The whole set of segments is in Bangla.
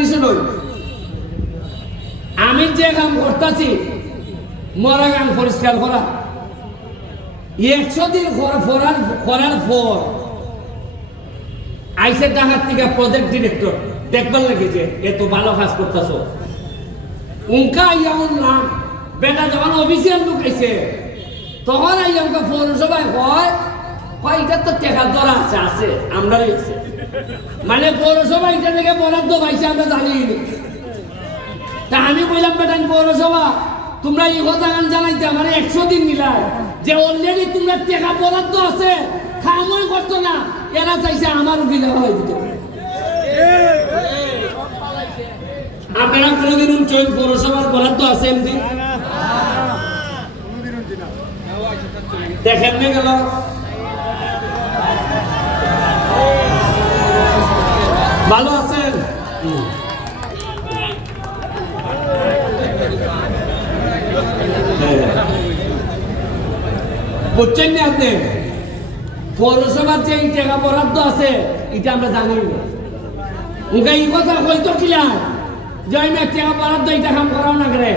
জিনিস নই আমি যে কাম করতেছি, মরা গান পরিষ্কার করা। একশো দিন করার পর আইসে ডাকাত থেকে প্রজেক্ট ডিরেক্টর দেখবার লাগে যে এত ভালো কাজ করতেছ। আইয়া নাম বেটা, যখন অফিসিয়াল লোক তখন আইয়া উনকা পৌরসভায় কয় এটা তো টেকা ধরা আছে আছে, আমরাই আছে। মানে পৌরসভা এটা থেকে বরাদ্দ পাইছে, আমরা জানি তা আমি কইলাম, বেটান, পৌরসভা, তোমরা এই কথা গান জানাইতে আমার একশো দিন মিলায়। যে অলরেডি তোমরা টেকা বরাদ্দ আছে খামই করতো না, এরা চাইছে আমার বিলে হয়ে দিত। আপনারা কোনোদিন উচ্চন পৌরসভার বরাদ্দ আছে এমনি? দেখেন গেল ভালো আছেন? বুঝছেন না আপনি? পৌরসভার যে টাকা বরাদ্দ আছে, এটা আমরা জানি উনকে এই কথা কইতো কিলা যে আমি টাকা বরাদ্দ এটা কাম করাও না করে।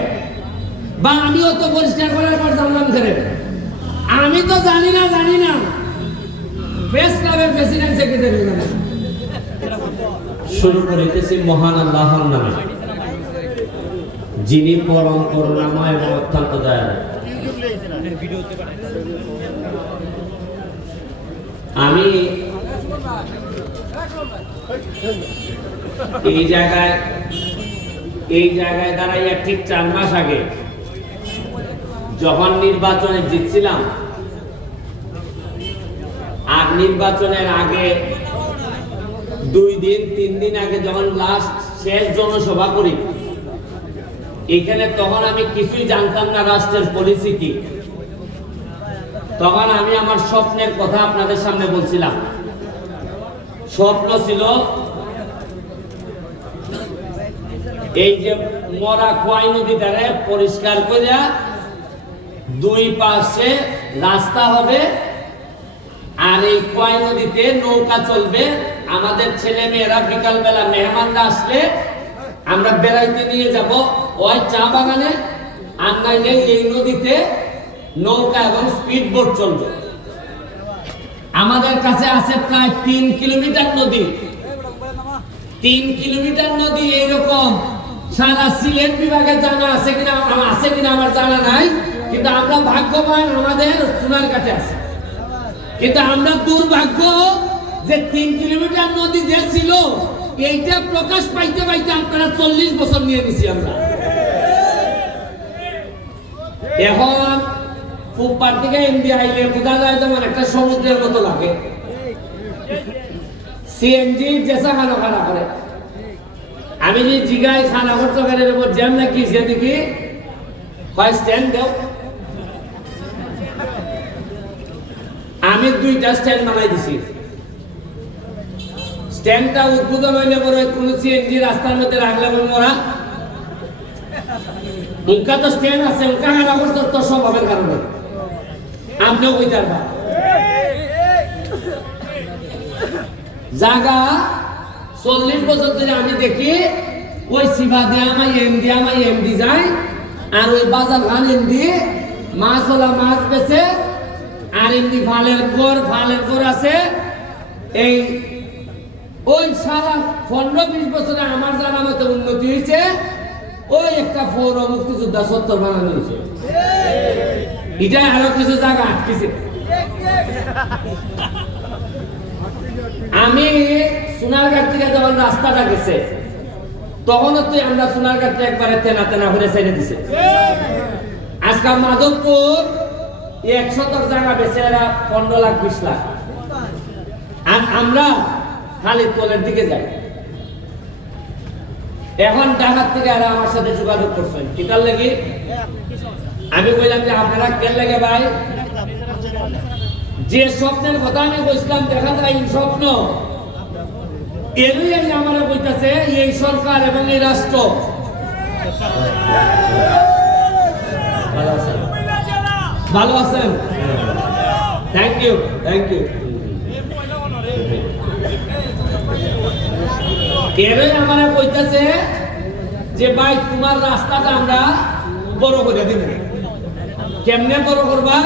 বা আমিও তো পরিষ্কার করার পর জানলাম করে। আমি তো জানি না জানি না। প্রেস ক্লাবের প্রেসিডেন্ট, সেক্রেটারি জানে। শুরু করিতেছি মহান আল্লাহর নামে। যিনি পরম করুণাময় এবং অত্যন্ত দয়ালু। আমি এই জায়গায় এই জায়গায় দাঁড়াইয়া ঠিক চার মাস আগে যখন নির্বাচনে জিতছিলাম, আর নির্বাচনের আগে দুই দিন, তিন দিন আগে যখন লাস্ট শেষ জনসভা করি, এখানে তখন আমি কিছুই জানতাম না রাষ্ট্রের পলিসি কি তখন আমি আমার স্বপ্নের কথা আপনাদের সামনে বলছিলাম। স্বপ্ন ছিল এই যে মরা খোয়াই নদীটারে পরিষ্কার করে দুই পাশে রাস্তা হবে, আর এই কয় নদীতে নৌকা চলবে আমাদের ছেলে মেয়েরা বিকাল বেলা মেহমানরা আসলে আমরা বেড়াইতে নিয়ে যাব। ওই চা বাগানে আর এই নদীতে নৌকা এবং স্পিড বোট চলবে। আমাদের কাছে আছে প্রায় তিন কিলোমিটার নদী। তিন কিলোমিটার নদী এইরকম। সারা সিলেট বিভাগে জানা আছে কিনা আছে কিনা আমার জানা নাই। কিন্তু আমরা ভাগ্যবান আমাদের সোনার কাছে আছে। কিন্তু আমরা দুর্ভাগ্য যে তিন কিলোমিটার নদী যে ছিল, এইটা প্রকাশ পাইতে পাইতে আপনারা চল্লিশ বছর নিয়ে নিছি আমরা। এখন ফুটপার থেকে এমবি আইলে বোঝা যায় যেমন একটা সমুদ্রের মতো লাগে। সিএনজি জেসা খানো খানা করে। আমি যে জিগাই খানা খরচ করে দেবো জ্যাম নাকি সে দেখি। হয় স্ট্যান্ড দেও। আমি দুইটা স্ট্যান্ড বানাই দিছি। স্ট্যান্ডটা উদ্বোধন হইলে পরে কোন সিএনজি রাস্তার মধ্যে রাখলে আমি মোরা উনকা তো স্ট্যান্ড আছে, উনকা হারা করছে তো স্বভাবের কারণে। আপনিও কইতে পারবা। জায়গা চল্লিশ বছর ধরে আমি দেখি, ওই সিভা দিয়ে আমার এম দিয়ে আমার এম দি যায়, আর ওই বাজার খান এম দিয়ে মাছ ওলা মাছ বেছে আর এমনি ফালের পর ফালের পর আছে, এই ওই সারা পনেরো বিশ বছরে আমার জানা মতো উন্নতি হয়েছে, ওই একটা পৌর মুক্তিযোদ্ধা সত্তর বানানো হয়েছে। এটা আরও কিছু জায়গা আটকেছে। আমি সোনারঘাট থেকে যখন রাস্তাটা গেছে তখন তুই আমরা সোনারঘাট একবারে তেনা তেনা করে ছেড়ে দিছে। আজকে মাধবপুর এক শতক জায়গা বেচে এরা পনেরো লাখ, বিশ লাখ। আর আমরা খালি তলের দিকে যায়। এখন ডাকাত থেকে আর আমার সাথে যোগাযোগ করছেন কিতার লাগি? আমি বললাম যে আপনারা কেন লাগে ভাই? যে স্বপ্নের কথা আমি বলছিলাম দেখা যায় এই স্বপ্ন। এরই আমার বলতেছে এই সরকার এবং এই রাষ্ট্র। ভালো আছেন? ভালো আছেন? থ্যাংক ইউ থ্যাংক ইউ এরই আমারে কইতাছে যে, ভাই, তোমার রাস্তাটা আমরা বড় করে দিব। কেমনে বড় করবা?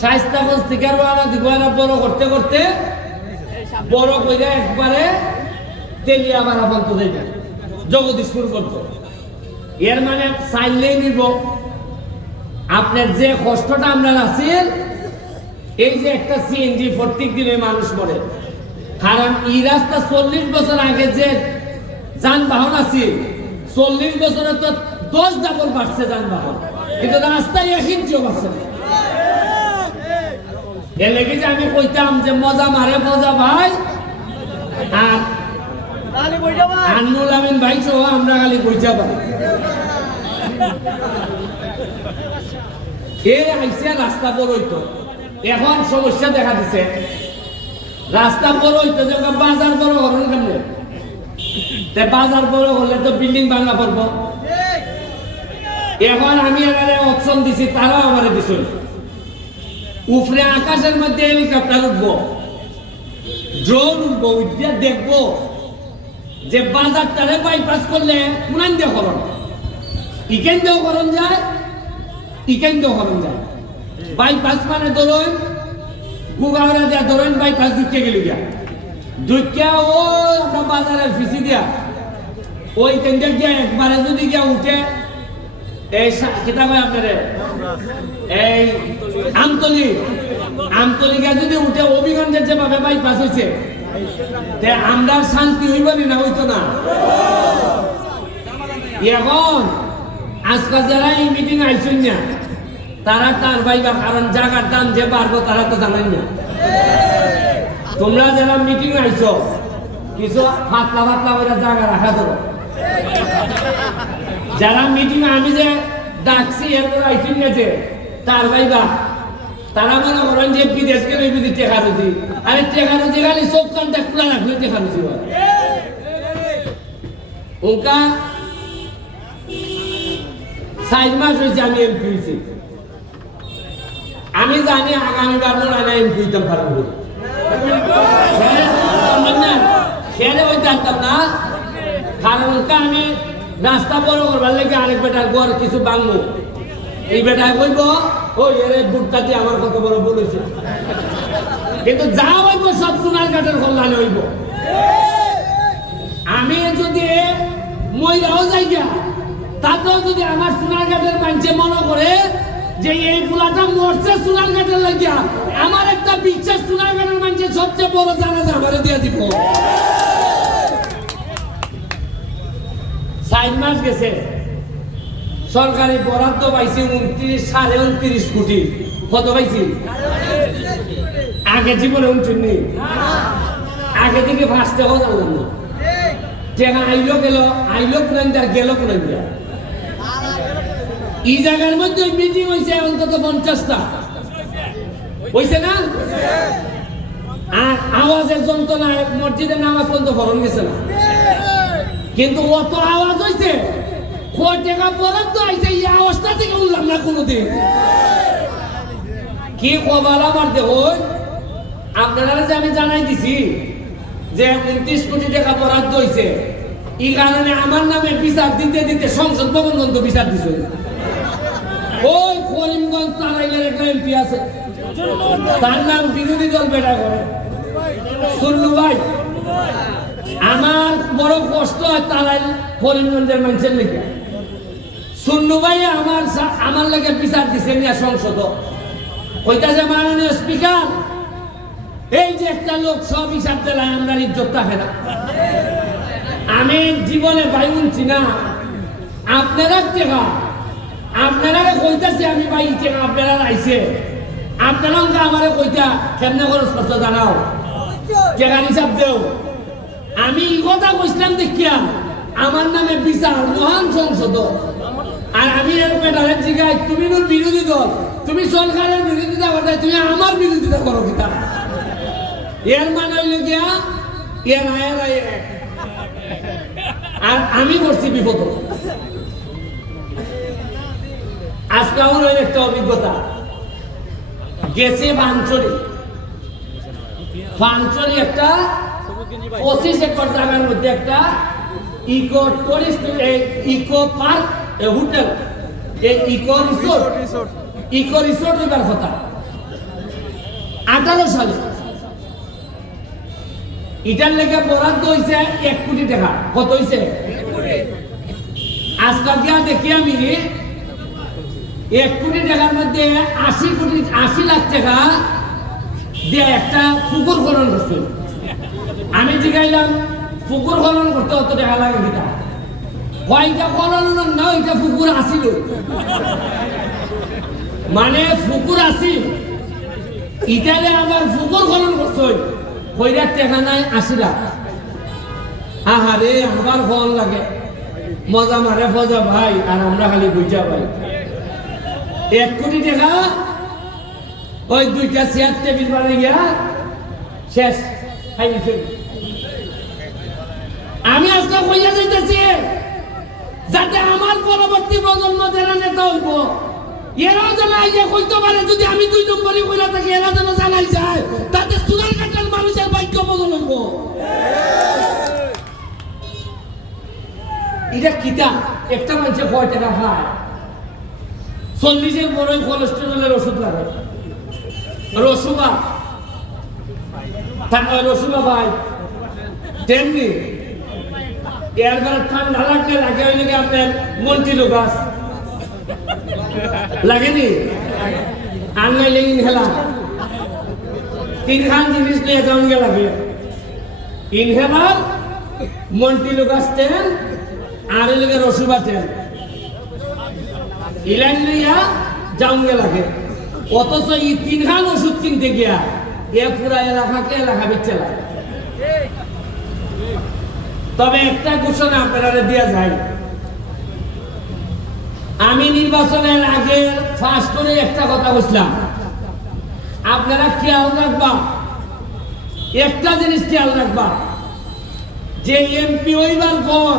শাইস্তাগঞ্জ থেকে রওনা দিব বড় করতে করতে। বড় কইরা একবারে তেলিয়া মারা পর্যন্ত যাইবে, জগদীশপুর পর্যন্ত। এর মানে চাইলেই নিব। আপনার যে কষ্টটা আমরা আছেন এই যে একটা সিএনজি প্রত্যেক দিনে মানুষ মরে। কারণ এই রাস্তা চল্লিশ বছর আগে যে যানবাহন আছে চল্লিশ বছরে তো দশ ডাবল বাড়ছে যানবাহন। কিন্তু রাস্তায় এক ইঞ্চিও বাড়ছে না। এর লেগে যে আমি কইতাম যে মজা মারে মজা ভাই। আর আন্নুল আমিন ভাই সহ আমরা খালি বইটা পাই এ আইসে রাস্তা বড় হইতো এখন সমস্যা দেখা দিছে। রাস্তা বড় হইতো যে ওকে বাজার বড় হরণ কেমনে? বাজার বড় হলে তো বিল্ডিং ভাঙা পড়ব। এখন আমি এখানে অপশন দিছি, তারাও আমার দিছিল উপরে আকাশের মধ্যে হেলিকপ্টার উঠবো। ড্রোন উঠবো, উঠিয়া দেখব যে বাজারটারে বাইপাস করলে কোনান দিয়ে করণ ইকেন দিয়েও করণ যায়, ইকেন দিয়েও করণ যায়। বাইপাস মানে ধরুন গুগাওরা দেয়া ধরুন বাইপাস ঢুকে গেল গিয়া। ঢুকিয়া ও আমরা ফিসি দিয়া। ওই কেন্দ্রে গিয়া একবারে যদি গিয়া উঠে, এই সা- কিতা আপনারে? এই আমতলি। আমতলিকা যদি উঠে অভিগঞ্জের যেভাবে বাইপাস হয়েছে তে আমরা শান্তি হইব নি হইতো না? এখন, আজকাল যারা এই মিটিং আইছেন না তারা তার বাইবা কারণ জায়গার দাম যে বাড়বো তারা তো জানেন না। তোমরা যারা মিটিং আইছো, কিছু পাতলা পাতলা করে জায়গা রাখা ধরো। যারা মিটিং আমি যে ডাকছি, এরপর আইছেন না যে তার বাইবা তারা মনে করেন যে বিদেশ গেলে বিদেশ টেকা রুজি। আরে টেকা রুজি খালি সব কানটা খোলা রাখলে টেকা রুজি ওকা সাইড মাস হয়েছে আমি এমপি হয়েছি আমি জানি আগামীবার মনে হয় না এমপি হইতাম পারব। সেরে ওই জানতাম না। কারণ আমি রাস্তা বড় করবার লেগে আরেক বেটার ঘর কিছু বাংলো এই বেটায় কইব ওই এরে বুটটা দিয়ে আমার কত বড় হয়েছে। কিন্তু যা হইব সব সোনার কাঠের কল্যাণে হইব। আমি যদি মহিলাও যাই তাতেও যদি আমার সোনার ঘাটের মানুষে মনে করে যে এই ফুলাটা মরছে সোনার ঘাটের লাগিয়া, আমার একটা বিশ্বাস সোনার ঘাটের মানুষের সবচেয়ে বড় জানা আমারে দিয়ে দিব। মাস গেছে, সরকারি বরাদ্দ পাইছি উনত্রিশ, সাড়ে উনত্রিশ কোটি। কত পাইছি? আগে জীবনে উনত্রিশ আগে থেকে ফার্স্টে হওয়া জানলাম না। টেকা আইলো গেল, আইলো কোন গেল কোন এই জায়গার মধ্যে মিটিং হয়েছে অন্তত পঞ্চাশটা। হয়েছে না? আর আওয়াজের যন্ত্রণায় মসজিদের নামাজ পর্যন্ত ভরণ গেছে না। কিন্তু অত আওয়াজ হয়েছে কয় টাকা বরাদ্দ আইছে, এই আওয়াজটা থেকে উঠলাম না কোনোদিন। কি খবর আমার দেহ? আপনারা যে আমি জানাই দিছি যে উনত্রিশ কোটি টাকা বরাদ্দ হয়েছে এই কারণে আমার নামে বিচার দিতে দিতে সংসদ ভবন বিচার দিছে ওই করিমগঞ্জ তারাইলের একটা এমপি আছে। তার নাম বিরোধী দল বেটা করে। সুল্লু ভাই, আমার বড় কষ্ট হয় তারাই করিমগঞ্জের মানুষের লিখে সুল্লু ভাই আমার আমার লাগে বিচার দিছে নিয়ে সংসদ। কইতাছে মাননীয় স্পিকার, এই যে একটা লোক সব হিসাব দিলাম আমরা ইজ্জত থাকে না। আমি জীবনে ভাই উনছি না। আপনারা টেকা আপনারা কইতাছে আমি ভাই টেকা আপনারা আইছে। আপনারা অঙ্ক আমারে কইতা, কেমনে খরচ করছ জানাও। টেকা হিসাব দেও। আমি এই কথা কইছিলাম দেখিয়া, আমার নামে বিচার, মহান সংসদ আর আমি এর পেটারে জিগাই তুমি বিরোধী দল, তুমি সরকারের বিরোধিতা করতে তুমি আমার বিরোধিতা করো কিতা। এর মানে হইল গিয়া এর আয়ের আর আমি করছি বিপদ আজকে আমার ওই একটা অভিজ্ঞতা। গেছে বাঞ্চরি বাঞ্চরি একটা পঁচিশ একর জায়গার মধ্যে একটা eco tourist eco park hotel এই ইকো রিসোর্ট। ইকো রিসোর্ট এবার কথা। আঠারো সালে এটার লেগে বরাদ্দ হয়েছে এক কোটি টাকা। কত হয়েছে আজকাল গিয়া দেখি আমি এক কোটি টাকার মধ্যে আশি কোটি, আশি লাখ টাকা দিয়ে একটা পুকুর খনন করছে। আমি জিগাইলাম, পুকুর খনন করতে অত টাকা লাগে কিনা কয়টা খনন না ওইটা পুকুর আসিল মানে পুকুর আসিল ইটারে আবার পুকুর খনন করছে কইরা টাকা নাই আশি লাখ। আহারে, আমার ফল লাগে। মজা মারে ফজা ভাই, আর আমরা খালি বুঝা ভাই। এক কোটি টাকা। ওই দুইটা চেয়ার টেবিল বানিয়ে গিয়া শেষ আমি আজকে কইয়া যাইতেছি, যাতে আমার পরবর্তী প্রজন্ম যারা নেতা হইব, এরাও যেন আইয়া কইতে পারে, যদি আমি দুই নম্বরই কইরা থাকি, এরা যেন জানাই যায়, তাতে সুনার কাটার মানুষের বাক্য বদল হইব। এটা কিতা? একটা মানুষে কয় টাকা খায় চল্লিশের বড়ই কোলেস্টেরলের ওষুধ লাগে। রসুবা। তা- রসুবা ভাই, তেমনি। এরপরে ঠান্ডা লাগলে লাগে, ওই নাকি আপনার মন্টিলো গাছ লাগেনি? আর নাইলে তিনখান জিনিস নিয়ে যাওয়া লাগে। ইনহেলার মন্টিলো গাছ তেল, আর লাগে রসুবা তেল। ইলান লইয়া যাওয়া লাগে। অথচ এই তিনখান ওষুধ কিনতে গিয়া এ পুরা এলাকাকে এলাকা বেচে লাগে তবে একটা ঘোষণা আপনারা দেওয়া যায়। আমি নির্বাচনের আগে ফার্স্ট করে একটা কথা বলছিলাম। আপনারা খেয়াল রাখবা, একটা জিনিস খেয়াল রাখবা। যে এমপি হইবার পর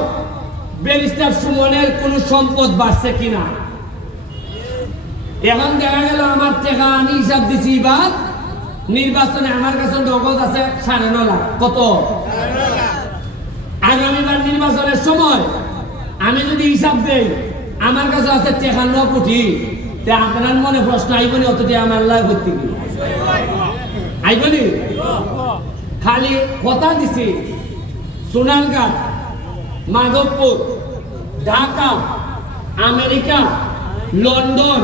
ব্যারিস্টার সুমনের কোন সম্পদ বাড়ছে কিনা? এখন দেখা গেল আমার টাকা আমি হিসাব দিছি, এবার নির্বাচনে আমার কাছে নগদ আছে সাড়ে ন লাখ। কত? আগামীবার নির্বাচনের সময় আমি যদি হিসাব দেই, আমার কাছে আছে তেকান্ন কোটি। তে আপনার মনে প্রশ্ন আইবনি অতটি আমার লাই ভর্তি কি? আইবনি খালি কথা দিছি সোনারঘাট মাধবপুর, ঢাকা, আমেরিকা, লন্ডন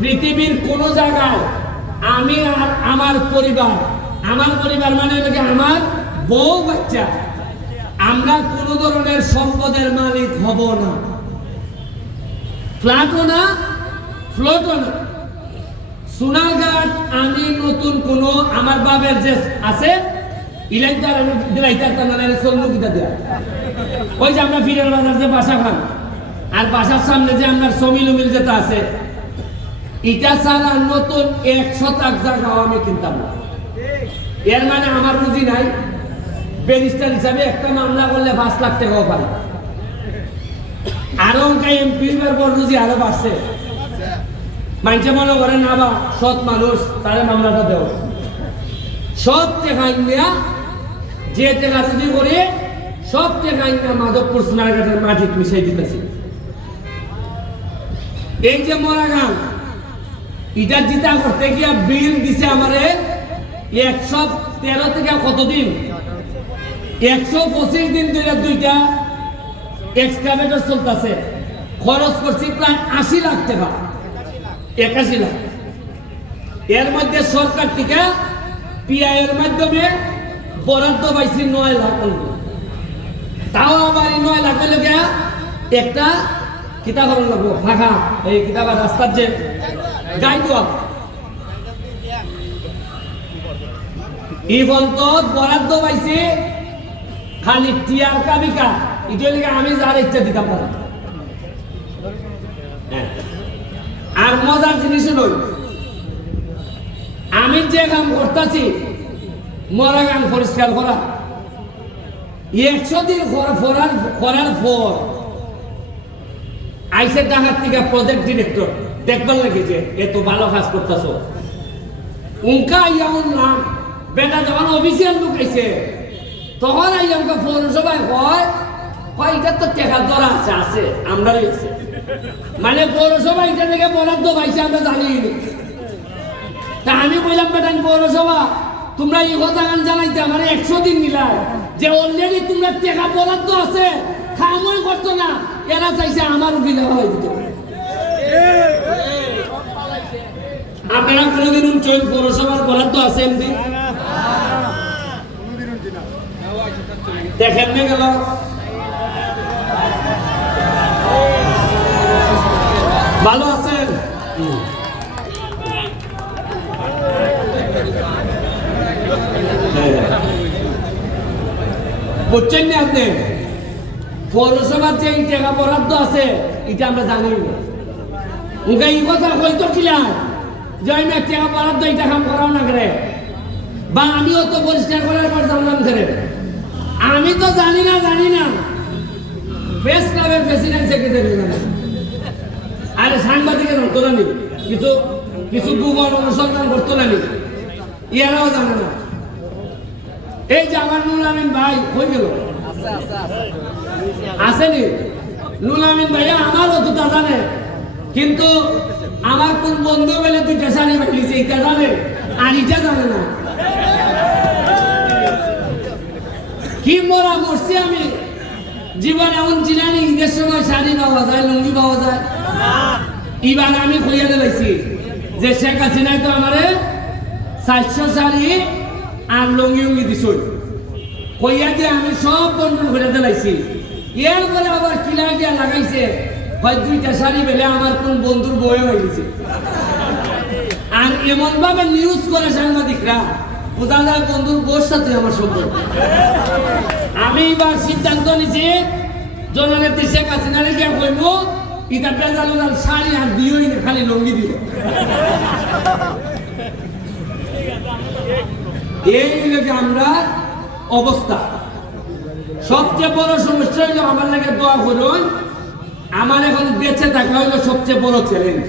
পৃথিবীর কোন জায়গায় আমি আর আমার পরিবার আমার পরিবার মানে হলো কি আমার বউ বাচ্চা। আমরা কোন ধরনের সম্পদের মালিক হব না। ফ্ল্যাটও না, ফ্লোটও না। সোনারঘাট আমি নতুন কোন আমার বাবের যে আছে ইলাইতার আমি দিলাইতার তার মানে কিতা দেয়া। ওই যে আমরা ফিরের বাজার যে বাসা খান আর বাসার সামনে যে আপনার সমিল উমিল যেটা আছে এটা ছাড়া নতুন এক শতাক জায়গাও আমি কিনতাম না। এর মানে আমার রুজি নাই। ব্যারিস্টার হিসাবে একটা মামলা করলে পাঁচ লাখ টাকাও আরও এমপি রুজি আরও বাড়ছে। মানুষে মনে করে না বা সৎ মানুষ, তারে মামলাটা দেও। সব টাকা ইন্ডিয়া যে টাকা রুজি করে, সব টাকা ইন্ডিয়া মাধবপুর সোনারঘাটের মিশাই দিতেছি। এই যে মরা গান এটা জিতা করতে গিয়া বিল দিছে আমারে একশো তেরো থেকে কতদিন? একশো পঁচিশ দিন ধরে দুইটা এক্সকাভেটর চলতেছে। খরচ করছি প্রায় আশি লাখ টাকা। একাশি লাখ। এর মধ্যে সরকার থেকে পিআই এর মাধ্যমে বরাদ্দ পাইছি নয় লাখ তাও আবার এই নয় লাখ লেগে একটা কিতাব লাগবো ফাঁকা। এই কিতাব রাস্তার যে ওয়াক এই বরাদ্দ পাইছে খালি টিয়ার কাবিকা। এটা লিগে আমি যার ইচ্ছা দিতাম পারি আর মজার জিনিস নই আমি যে কাম করতেছি, মরা গান পরিষ্কার করা। একশো দিন করা- করার করার পর আইসে ডাকাত থেকে প্রজেক্ট ডিরেক্টর দেখবার লাগে যে এত ভালো কাজ করতেছ। নাম, বেটা যখন অফিসিয়াল লোক আইছে, তখন কয় এটা তো আছে আছে মানে পৌরসভা এটা থেকে বরাদ্দ পাইছে, আমরা জানি তা আমি কইলাম বেটান পৌরসভা, তোমরা এই কথা গান জানাইতে আমার একশো দিন মিলায়, যে অলরেডি তোমরা টেকা বরাদ্দ আছে, খামই করতো না, এরা চাইছে আমার উকিলে হয় দিতে। আপনারা কোনোদিন উঞ্চল পৌরসভার বরাদ্দ আছে দেখেন না গেল। ভালো আছেন? বুঝছেন না আপনি? পৌরসভার যে টাকা বরাদ্দ আছে, এটা আমরা জানি না। ওকে এই কথা হয়তো কিলা যে আমি টাকা বরাদ্দ এটা কাম করাও না করে। বা আমিও তো পরিষ্কার করার পর জানলাম করে আমি তো জানি না জানি না। প্রেস ক্লাবের প্রেসিডেন্ট সেক্রেটারি জানে। আরে সাংবাদিকের হতো না নি কিছু কিছু গুগল অনুসন্ধান করতো না ইয়ারাও জানে না। এই যে আমার নুল আমিন ভাই হয়ে গেল। আসেনি? নুল আমিন ভাইয়া আমারও দুটা জানে। কিন্তু আমার কোন বন্ধু বেলে তুই টেসানি পাইলিছে এটা জানে? আর এটা জানে না। কি মরা মরছি আমি? জীবন এমন চিনানি ঈদের সময় শাড়ি পাওয়া যায়, লুঙ্গি পাওয়া যায়। এবার আমি কইয়া দিলাইছি যে শেখ হাসিনাই তো আমারে চারশো শাড়ি আর লুঙ্গি উঙ্গি দিছই। কইয়া দিয়ে আমি সব বন্টন করে দিলাইছি পরে আবার কিলা দিয়া লাগাইছে? হয় দুইটা শাড়ি পেলে আমার কোন বন্ধুর বয়ে হয়ে গেছে। আর এমন ভাবে নিউজ করে সাংবাদিকরা, বোঝা যায় বন্ধুর বোর সাথে আমার সম্পর্ক আমি এবার সিদ্ধান্ত নিছি জননেত্রী শেখ হাসিনারে গিয়া কইব ইটা পেজাল উজাল শাড়ি আর দিওই না, খালি লঙ্গি দিও এই লোকে আমরা অবস্থা। সবচেয়ে বড় সমস্যা হইল আমার লাগে দোয়া করুন আমার এখন বেঁচে থাকা হইল সবচেয়ে বড় চ্যালেঞ্জ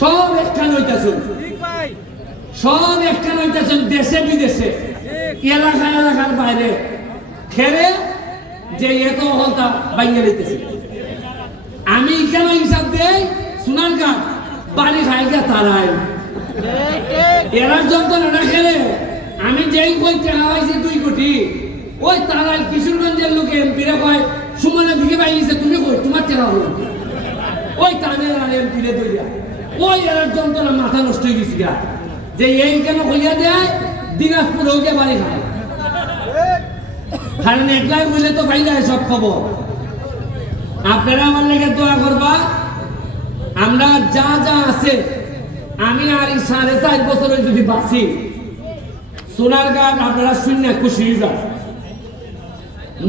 সব একখান হইতাছুন সব একখান হইতাছুন দেশে বিদেশে। এলাকা এলাকার বাইরে। খেরে যে এত হলতা বাইঙ্গে লইতেছে আমি কেন হিসাব দেই? সোনার গান। বাড়ি খাই গিয়া তারাই। এরার যন্ত্রণা খেলে আমি যেই কই টাকা পাইছি দুই কোটি। ওই তারাই কিশোরগঞ্জের লোকে এমপিরে কয় সুমনের দিকে পাইলিছে তুমি কই? তোমার টাকা হলো ওই তাদের আর এমপিরে দইয়া ওই এরার যন্ত্রণা মাথা নষ্ট হয়ে গেছি গা। যে এই কেন কইয়া দেয়? দিনাজপুর হোকে বাড়ি খায়। কারণ একলাই বলে তো পাই যায় সব খবর। আপনারা আমার লেগে দোয়া করবা। আমরা যা যা আছে, আমি আর এই সাড়ে চার বছরে যদি বাঁচি সোনার গান আপনারা শূন্য খুশি যান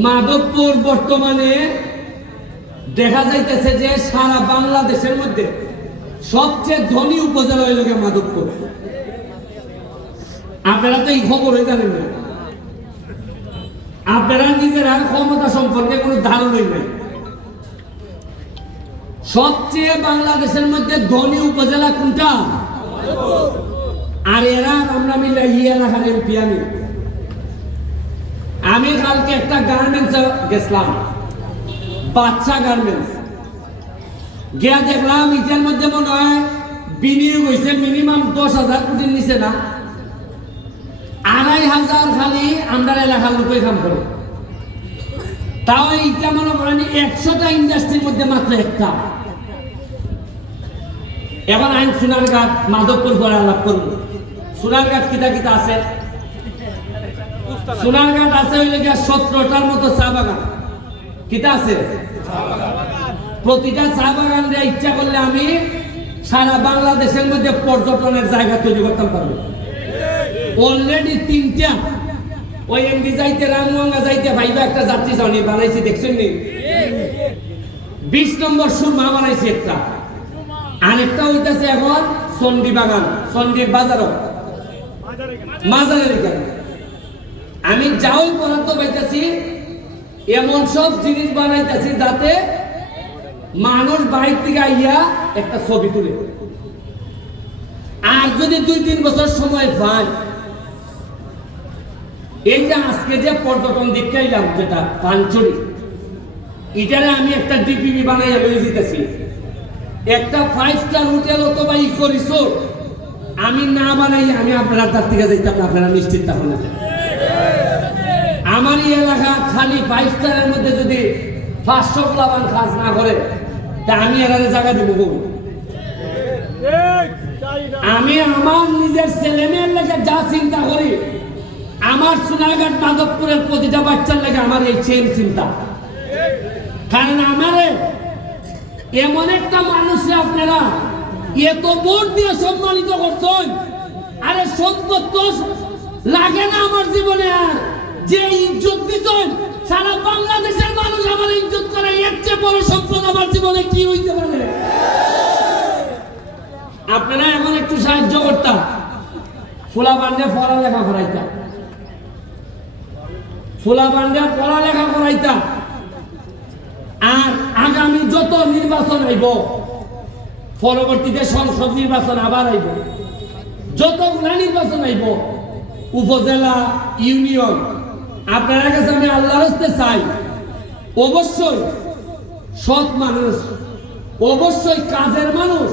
মাধবপুর বর্তমানে দেখা যাইতেছে যে সারা বাংলাদেশের মধ্যে সবচেয়ে ধনী উপজেলা হইল গিয়ে মাধবপুর। আপনারা তো এই খবরই জানেন না। আপনারা নিজেরা ক্ষমতা সম্পর্কে কোনো ধারণাই নাই। সবচেয়ে বাংলাদেশের মধ্যে ধনী উপজেলা কোনটা? আর এরা আমরা মিলে ই এলাকার এমপি আমি। আমি কালকে একটা গার্মেন্টস গেছিলাম, বাচ্চা গার্মেন্টস গিয়া দেখলাম ইটার মধ্যে মনে হয় বিনিয়োগ হয়েছে মিনিমাম দশ হাজার কোটির নিচে না। আড়াই হাজার খালি আমরা এলাকার লোকই কাম করে। তাও এইটা মনে করেন একশোটা ইন্ডাস্ট্রির মধ্যে মাত্র একটা। এখন আইন সোনারঘাট, মাধবপুর করে আলাপ করব। সোনারঘাট কিতা কিতা আছে। সোনারঘাট আছে হইলে গিয়া সতেরোটার মতো চা বাগান। কিতা আছে? প্রতিটা চা বাগান রে ইচ্ছা করলে আমি সারা বাংলাদেশের মধ্যে পর্যটনের জায়গা তৈরি করতে পারব। অলরেডি তিনটা। ওই এমডি যাইতে, রামগঙ্গা যাইতে, ভাইবা একটা যাত্রী চাউনি বানাইছি, দেখছেন নি? বিশ নম্বর সুরমা বানাইছি একটা। আরেকটা হইতাছে এখন চন্ডী বাগান চন্ডীর বাজারও। মাজারের এখানে। আমি যাও বরাদ্দ পাইতেছি, এমন সব জিনিস বানাইতেছি যাতে মানুষ বাইর থেকে আইয়া একটা ছবি তুলে। আর যদি দুই তিন বছর সময় পায়, এই যে আজকে যে পর্যটন দিকটা এলাম, যেটা পাঞ্চড়ি এটারে আমি একটা ডিপিবি বানাই লই দিতেছি একটা ফাইভ স্টার হোটেল অথবা ইকো রিসোর্ট আমি না বানাই আমি আপনার তার থেকে যাইতাম, আপনারা নিশ্চিত তাহলে। আমার এই এলাকা খালি ফাইভ স্টারের মধ্যে যদি পাঁচশো প্লাবান কাজ না করে, তা আমি এখানে জায়গা দিব আমি আমার নিজের ছেলে মেয়ের লেগে যা চিন্তা করি, আমার সোনারঘাট মাধবপুরের প্রতিটা বাচ্চার লেগে আমার এই সেম চিন্তা। কারণ আমারে এমন একটা মানুষে আপনারা এত ভোট দিয়ে সম্মানিত করছেন, আরে সম্পদ তো লাগে না আমার জীবনে আর। যে ইজ্জত দিতেন সারা বাংলাদেশের মানুষ আমার ইজ্জত করে, এর চেয়ে বড় সম্পদ আমার জীবনে কি হইতে পারে? আপনারা এখন একটু সাহায্য করতাম। ফুলা বান্ডে পড়ালেখা করাইতাম। ফুলা বান্ডে পড়ালেখা করাইতাম। আর আগামী যত নির্বাচন আইব পরবর্তীতে সংসদ নির্বাচন আবার আইব যতগুলা নির্বাচন আইব উপজেলা, ইউনিয়ন আপনার কাছে আমি আল্লাহ রাস্তে চাই। অবশ্যই সৎ মানুষ অবশ্যই কাজের মানুষ।